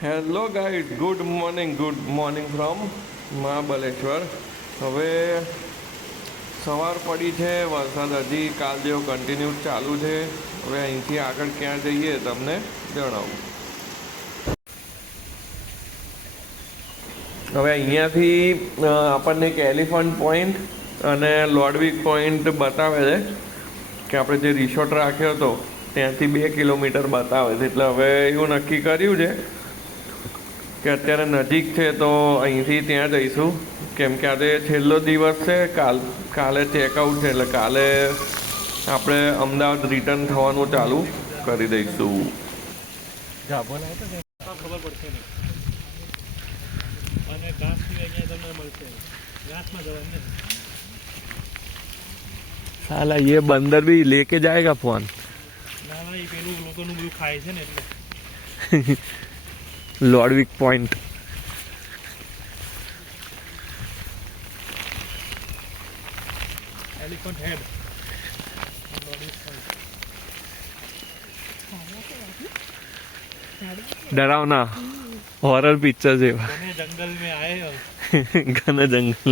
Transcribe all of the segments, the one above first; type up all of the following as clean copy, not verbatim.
Hello guide, good morning from Mahabaleshwar. હવે સવાર પડી છે, વરસાદ હજી કાલ જેવો કન્ટિન્યુ ચાલુ છે. હવે અહીંથી આગળ ક્યાં જઈએ તમને જણાવું. હવે અહીંયાથી આપણને એક એલિફન્ટ પોઈન્ટ અને લોડવિક પોઈન્ટ બતાવે છે કે આપણે જે રિસોર્ટ રાખ્યો હતો ત્યાંથી 2 કિલોમીટર બતાવે છે. એટલે હવે એવું નક્કી કર્યું છે કે અત્યારે નજીક છે તો અહીંથી ત્યાં જઈશું, કેમ કે આજે છેલ્લો દિવસ છે. કાલે ચેકઆઉટ છે, એટલે કાલે આપણે અમદાવાદ રિટર્ન થવાનું ચાલુ કરી દઈશું. ખબર પડશે નહીં અને ઘાસ બી અહીંયા તમને મળશે. ઘાસમાં જવાનું નહીં. साला ये बंदर भी लेके जाएगा फोन. ના ના, એ પેલું લોકોનું બધું ખાય છે ને એટલે. लॉर्डविक पॉइंट. એલિફન્ટ હેડ. डरावना हॉरर पिक्चर है. ઘने જંગલ में आए हो. घना जंगल.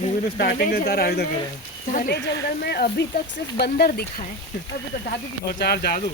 मूवी में स्टार्टिंग में तार आयुध करे घने जंगल में अभी तक सिर्फ बंदर दिखा है. अभी तो जादू भी और 4 जादू.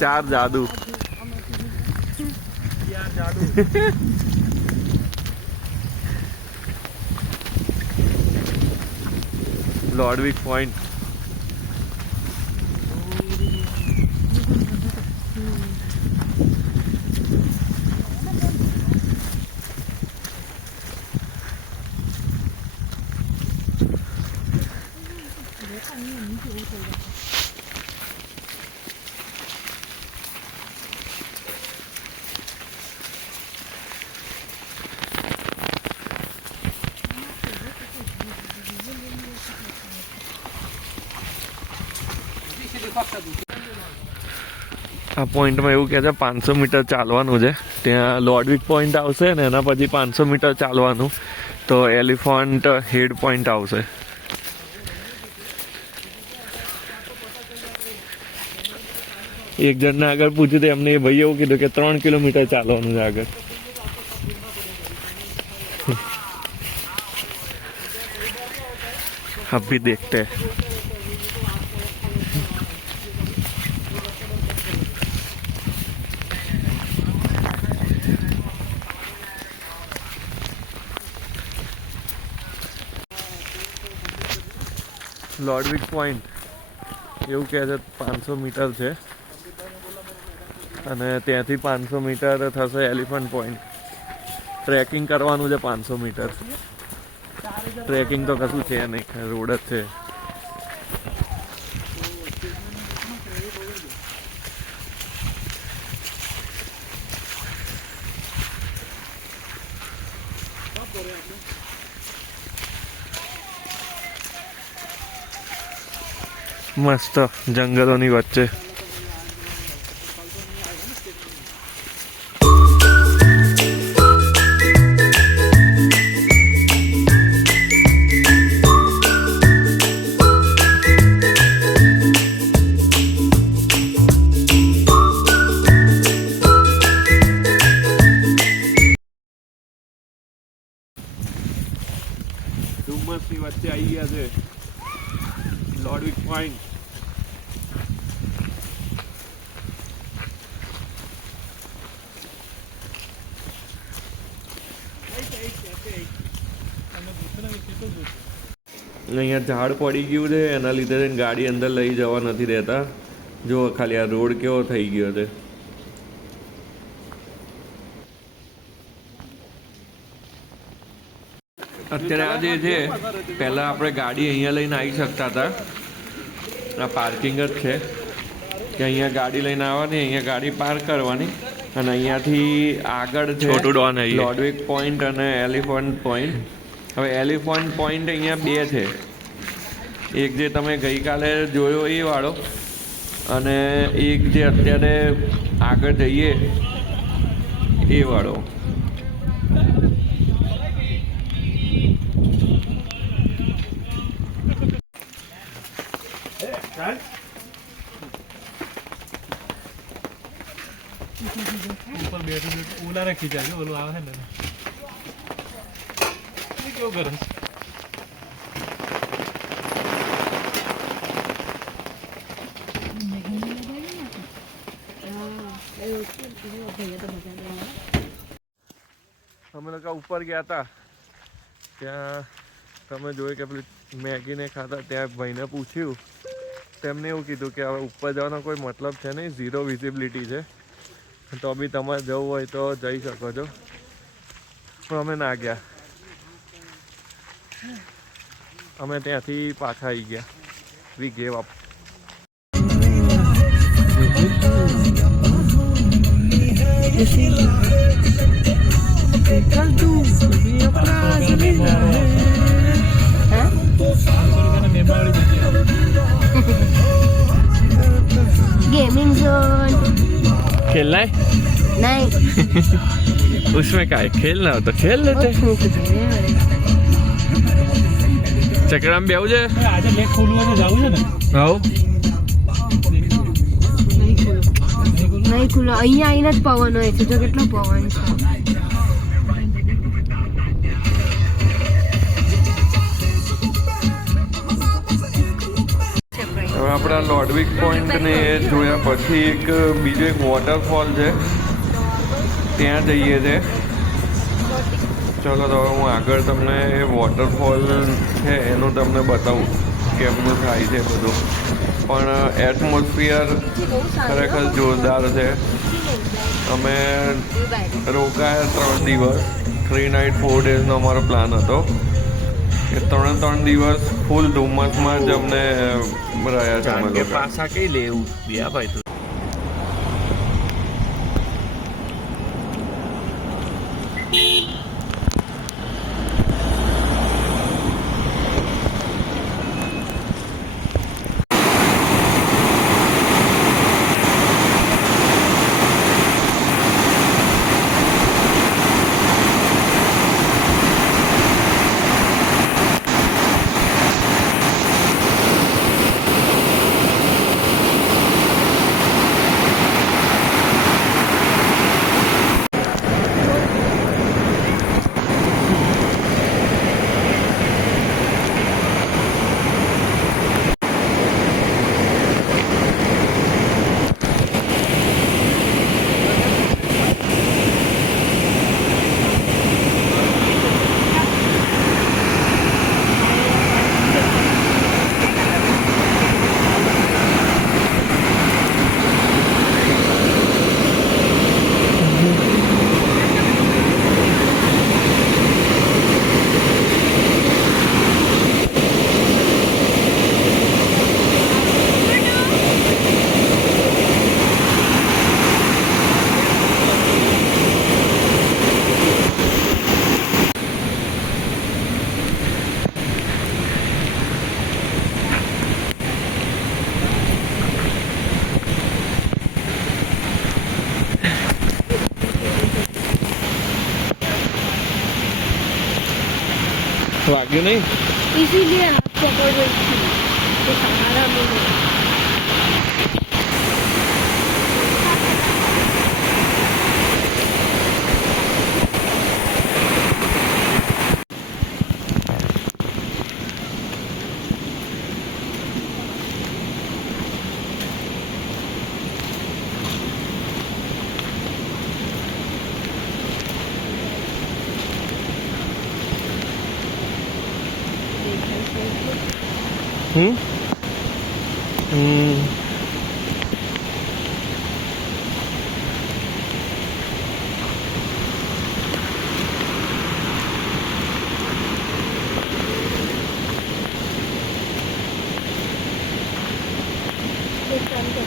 चार जादू. यार जादू. लॉर्डविक पॉइंट. આ પોઈન્ટમાં એવું કહે છે 500 મીટર ચાલવાનું છે. ત્યાં લોર્ડવિક પોઈન્ટ આવશે ને એના પછી 500 મીટર ચાલવાનું તો એલિફન્ટ હેડ પોઈન્ટ આવશે. એક જણને આગળ પૂછ્યું તો એમને એ ભાઈ એવું કીધું કે 3 કિલોમીટર ચાલવાનું છે આગળ. अभी देखते हैं. लॉर्डविक पॉइंट એવું કહે છે 500 મીટર છે અને ત્યાંથી 500 મીટર થશે એલિફન્ટ પોઈન્ટ. ટ્રેકિંગ કરવાનું છે 500 મીટર. ટ્રેકિંગ તો કશું છે નહીં, રોડ જ છે. મસ્ત જંગલોની વચ્ચે. ડુમસની વચ્ચે આવી ગયા છે લॉर्डविक पॉइंट. અહીંયા ઝાડ પડી ગયું છે, એના લીધે ગાડી અંદર લઈ જવા નથી દેતા. જો ખાલી આ રોડ કેવો થઈ ગયો છે. અત્યારે આ જે છે, પહેલાં આપણે ગાડી અહીંયા લઈને આવી શકતા હતા. આ પાર્કિંગ જ છે કે અહીંયા ગાડી લઈને આવવાની, અહીંયા ગાડી પાર્ક કરવાની અને અહીંયાથી આગળ છે લॉर्डविक પોઈન્ટ અને એલિફન્ટ પોઈન્ટ. હવે એલિફન્ટ પોઈન્ટ અહીંયા 2 છે. એક જે તમે ગઈકાલે જોયો એ વાળો અને એક જે અત્યારે આગળ જઈએ એ વાળો. ઉપર બેઠું ઓલા રાખી જાય ઓલું આવે છે ને એ કેવું કરે અમે લોકો ઉપર ગયા હતા ત્યાં તમે જોયું કે પેલી મેગીને ખાતા ત્યાં ભાઈને પૂછ્યું તેમને એવું કીધું કે હવે ઉપર જવાનો કોઈ મતલબ છે નહીં, ઝીરો વિઝિબિલિટી છે, તો બી તમારે જવું હોય તો જઈ શકો છો, પણ અમે ના ગયા. અમે ત્યાંથી પાછા આવી ગયા. વી ગેવ અપ. गेमिंग जोन खेलना है? नहीं उसमें क्या है, खेलना हो तो खेल लेते. ચકડામાં બેવું છે. આજે લેક ખોલવા તો જવું છે ને. હાઉ નહીં ખુલ્લો, અહીંયા આવીને જ પવન હોય છે. જો કેટલો પવન છે. હવે આપણા લોડવિક પોઈન્ટને જોયા પછી બીજો એક વોટરફોલ છે, ત્યાં જઈએ છે. ચલો તો હવે હું આગળ તમને એ વોટરફોલ છે એનું તમને બતાવું કેમનું થાય છે બધું. પણ એટમોસ્ફિયર ખરેખર જોરદાર છે. અમે રોકાયા 3 દિવસ, 3 નાઇટ 4 ડેઝનો અમારો પ્લાન હતો. એ 3 દિવસ ફૂલ ધુમ્મસમાં જ અમને રહ્યા છે અમે લોકો. પાછા કઈ લેવું બિયા ભાઈ તું વાગ્યું નહીં. इसीलिए हाथ पकड़ रही थी तो सहारा मिले. एक काम कर,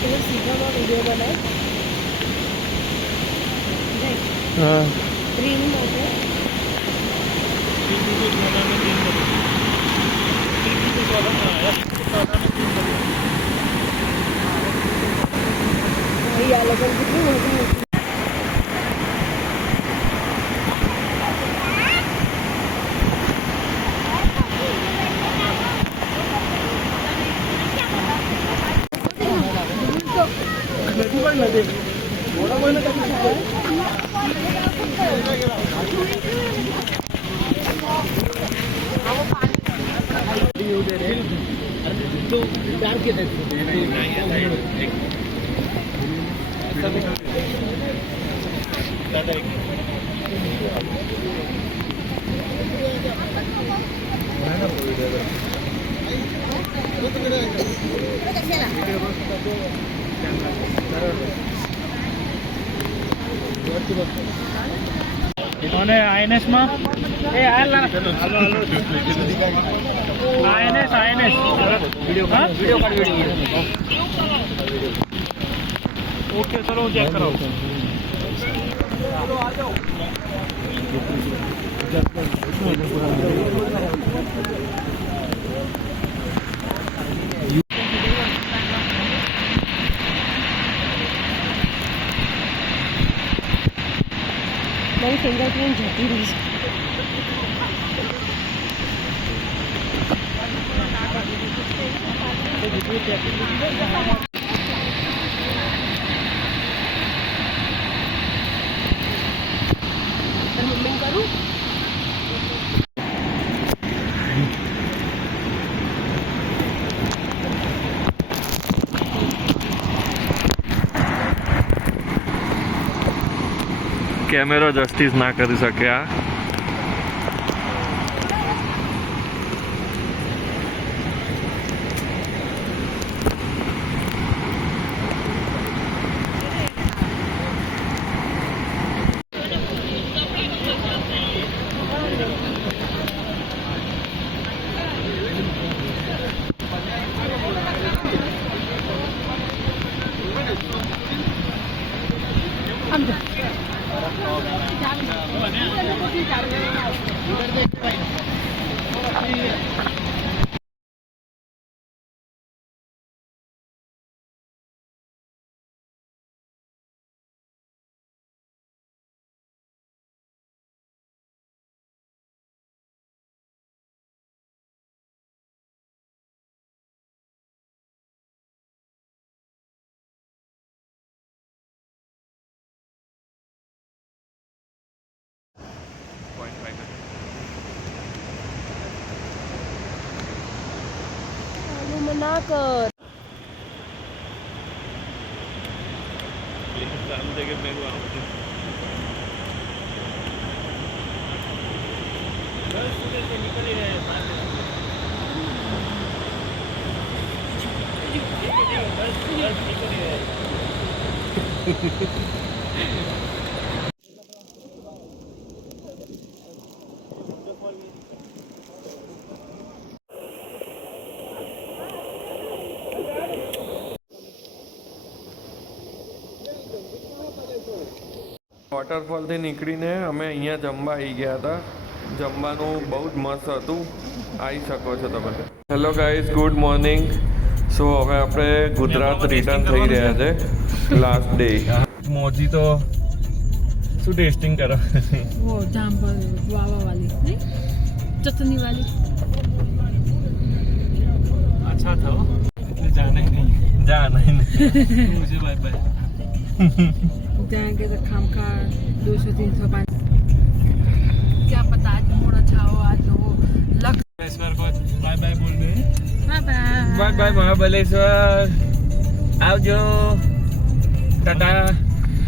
चलो सीधा में वीडियो बनाए. હા रील में આ લોકો કેટલું મોટું અને INS માં એ હાલ INS ઓકે ચલો હું ચેક કરાવું છું. મારી ફિંગરપ્રિન્ટ જતી રહી છે. મમ્મી કરું કેમેરો જસ્ટિસ ના કરી શકે આ. ના કર વોટરફોલથી નીકળીને અમે અહીંયા જમવા આવી ગયા હતા. જમવાનું બહુ જ મસ્ત હતું, આવી શકો છો તમે. Hello guys, good morning. So હવે આપણે ગુજરાત રિટર્ન થઈ રહ્યા છે. લાસ્ટ ડે મોજી તો શું ટેસ્ટિંગ કરો? वो जाम्बल वावा वाली नहीं चटनी वाली अच्छा था वो, એટલે जाना ही नहीं. मुझे बाय बाय. जाएंगे तो खाम खा 200-300 पाँच क्या पता आज मूड अच्छा हो, आज हो लक. ईश्वर को बाय बाय बोल दे. Bye bye bye bye Mahabaleshwar, આવજો, ટાટા.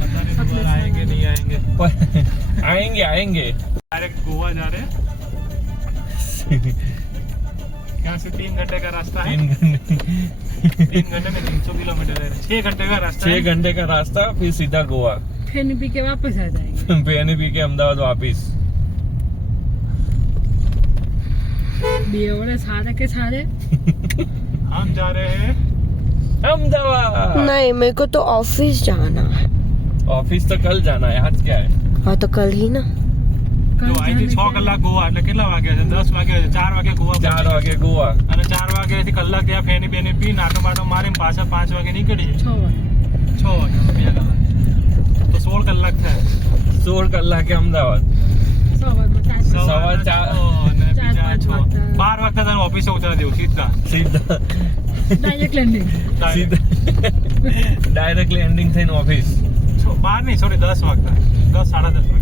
पता नहीं दोबारा आएंगे नहीं आएंगे. આएंगे डायरेक्ट गोवा जा रहे हैं. यहाँ से 3 घंटे का रास्ता है. 3 घंटे में 300 किलोमीटर है. 6 घंटे का रास्ता 6 है. घंटे का रास्ता, फिर सीधा गोवा. फिर पी के वापस आ जाएंगे. पीने पी के अहमदाबाद वापिस. बेवड़े सारे के सारे हम जा रहे हैं अहमदाबाद. नहीं, मेरे को तो ऑफिस जाना है. ऑफिस तो कल जाना है, आज क्या है? हाँ तो कल ही ना. તો અહીંથી 6 કલાક ગોવા એટલે કેટલા વાગ્યા છે? 10 વાગ્યા છે. 4 વાગે ગોવા 4 વાગે ગોવા. અને 4 વાગ્યાથી કલાક ત્યાં ફેની બેની પીને આટો બાટો મારીને પાછા 5 વાગે નીકળીએ. 6 વાગે 6 વાગે 2 કલાક તો 16 કલાક થાય. 16 કલાકે અમદાવાદ. સવારમાં સવા ચાર. અને બીજા 6 12 વાગતા તને ઓફિસે ઉતારી દેવું સીધા. Direct landing. ડાયરેક્ટ લેન્ડિંગ થઈને ઓફિસ. 12 નહીં, સોરી 10 વાગતા. 10 સાડા 10 વાગતા.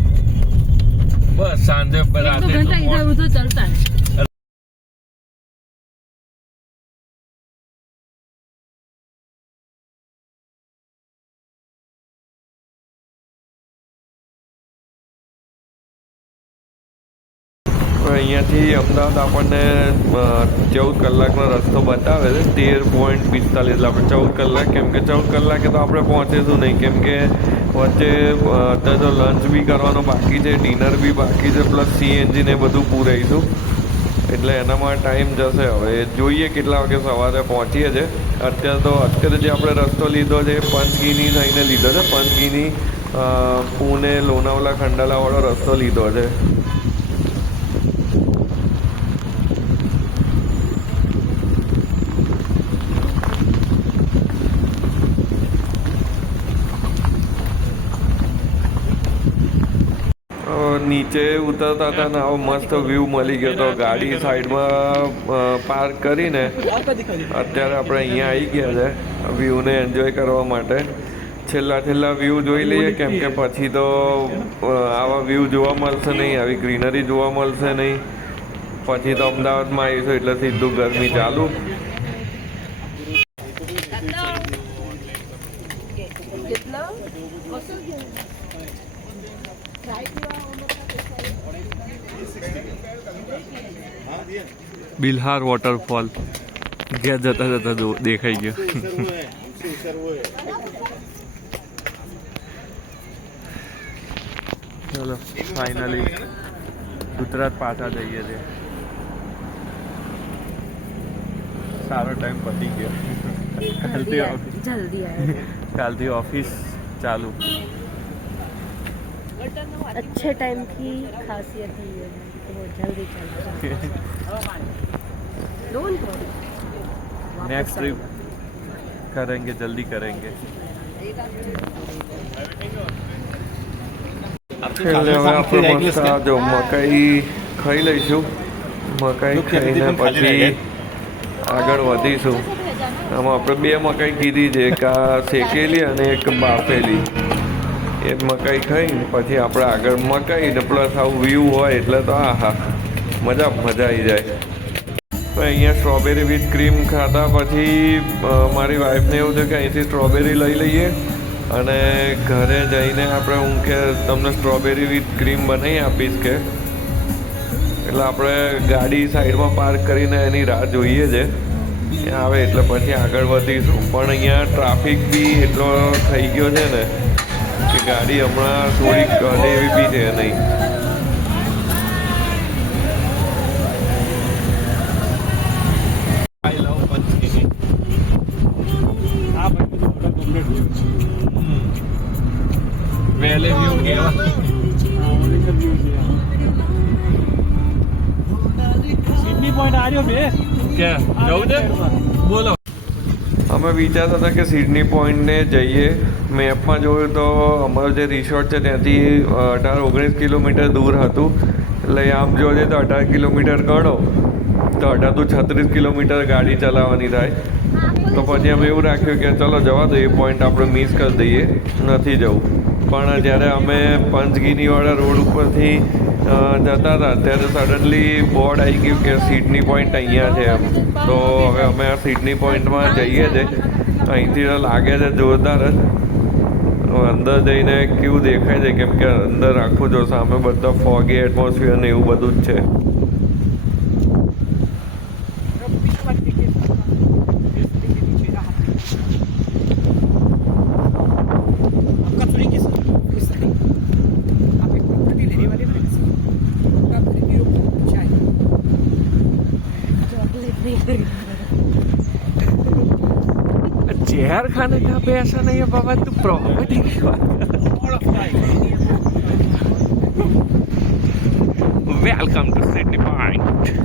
બસ સાંજે एक दो રાતે घंटा इधर उधर चलता है. અહીંયાથી અમદાવાદ આપણને 14 કલાકનો રસ્તો બતાવે છે 13.45 એટલે આપણે 14 કલાક કેમ કે 14 કલાકે તો આપણે પહોંચીશું નહીં કેમ કે વચ્ચે અત્યારે તો લંચ બી કરવાનો બાકી છે ડિનર બી બાકી છે પ્લસ CNG ને બધું પૂરાઈશું એટલે એનામાં ટાઈમ જશે હવે જોઈએ કેટલા વાગે સવારે પહોંચીએ છીએ અત્યારે જે આપણે રસ્તો લીધો છે પંચગીની થઈને લીધો છે પંચગીની પુણે લોનાવલા ખંડાલાવાળો રસ્તો લીધો છે નીચે ઉતરતા હતા ને આવો મસ્ત વ્યૂ મળી ગયો તો ગાડી સાઈડમાં પાર્ક કરીને અત્યારે આપણે અહીંયા આવી ગયા છે વ્યૂને એન્જોય કરવા માટે છેલ્લા વ્યૂ જોઈ લઈએ કેમ કે પછી તો આવા વ્યૂ જોવા મળશે નહીં આવી ગ્રીનરી જોવા મળશે નહીં પછી તો અમદાવાદમાં આવીશું એટલે સીધું ગરમી ચાલુ બિલહાર વોટરફોલ ગયા જતા દેખાઈ ગયો ચલો ફાઇનલી ગુજરાત પાછા જઈએ છીએ સારો ટાઈમ પતી ગયો કાલથી ઓફિસ ચાલુ अच्छे टाइम की खासियत ही है वो जल्दी चलता है डोंट वरी नेक्स्ट ट्रिप करेंगे जल्दी करेंगे છેલ્લે હવે આપણે મસ્ત જો મકાઈ ખાઈ લઈશું મકાઈ ખાઈને પછી આગળ વધીશું આમાં આપણે બે મકાઈ કીધી છે એક આ શેકેલી અને એક બાફેલી એ મકાઈ ખાઈને પછી આપણે આગળ મકાઈ ને પ્લસ આવું વ્યૂ હોય એટલે તો મજા આવી જાય તો અહીંયા સ્ટ્રોબેરી વિથ ક્રીમ ખાધા પછી મારી વાઈફને એવું છે કે અહીંથી સ્ટ્રોબેરી લઈ લઈએ અને ઘરે જઈને આપણે હું કે તમને સ્ટ્રોબેરી વિથ ક્રીમ બનાવી આપીશ કે એટલે આપણે ગાડી સાઈડમાં પાર્ક કરીને એની રાહ જોઈએ છે એ આવે એટલે પછી આગળ વધીશું પણ અહીંયા ટ્રાફિક બી એટલો થઈ ગયો છે ને કે ગાડી હમણાં થોડીક ગળે એવી બી છે નહીં વહેલે વ્યૂ કેવા સિડની પોઈન્ટ આવ્યો બે ક્યાં જવું છે બોલો અમે વિચારતા હતા કે સિડની પોઈન્ટને જઈએ મેપમાં જોયું તો અમારું જે રિસોર્ટ છે ત્યાંથી 18-19 કિલોમીટર દૂર હતું એટલે આમ જોવા જઈએ તો 18 કિલોમીટર ગણો તો 18-36 કિલોમીટર ગાડી ચલાવવાની થાય તો પછી અમે એવું રાખ્યું કે ચલો જવા દો એ પોઈન્ટ આપણે મિસ કરી દઈએ નથી જવું પણ જ્યારે અમે પંચગીનીવાળા રોડ ઉપરથી જતા હતા ત્યારે સડનલી બોર્ડ આવી ગયું કે સિડની પોઈન્ટ અહીંયા છે એમ તો હવે અમે આ સિડની પોઈન્ટમાં જઈએ છીએ અહીંથી તો લાગે છે જોરદાર જ અંદર જઈને કેવું દેખાય છે કેમ કે અંદર આખું જો સામે બધા ફોગી એટમોસ્ફિયર ને એવું બધું જ છે जहर खाने का भी ऐसा नहीं है बाबा तू प्रॉपर्टी की बात वेलकम टू सिडनी पॉइंट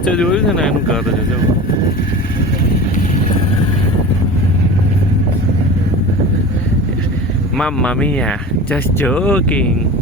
વચ્ચે જોયું છે ને એનું ઘર છે જો Mamma mia, just joking.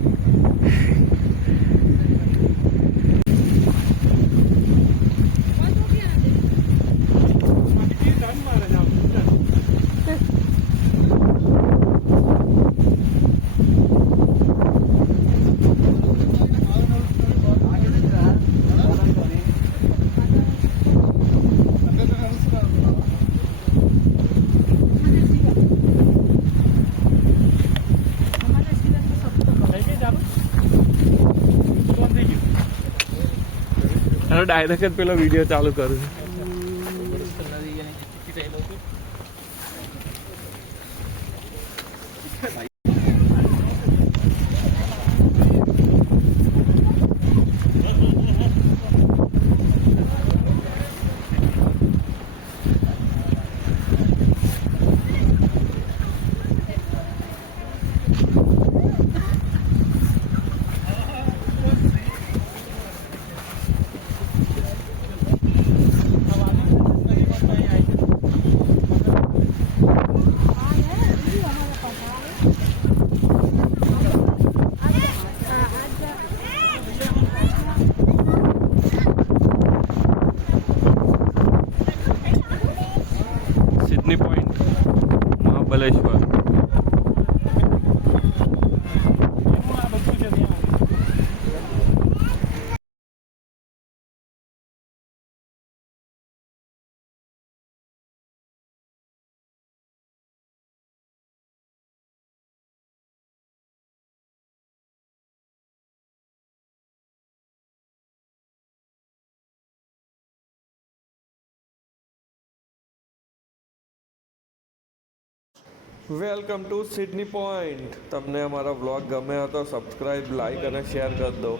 Direct જ પેલો વિડીયો ચાલુ કરું છું Sydney point Mahabaleshwar welcome to Sydney point તમને અમારો વ્લોગ ગમે તો સબસ્ક્રાઈબ લાઈક અને શેર કરી દો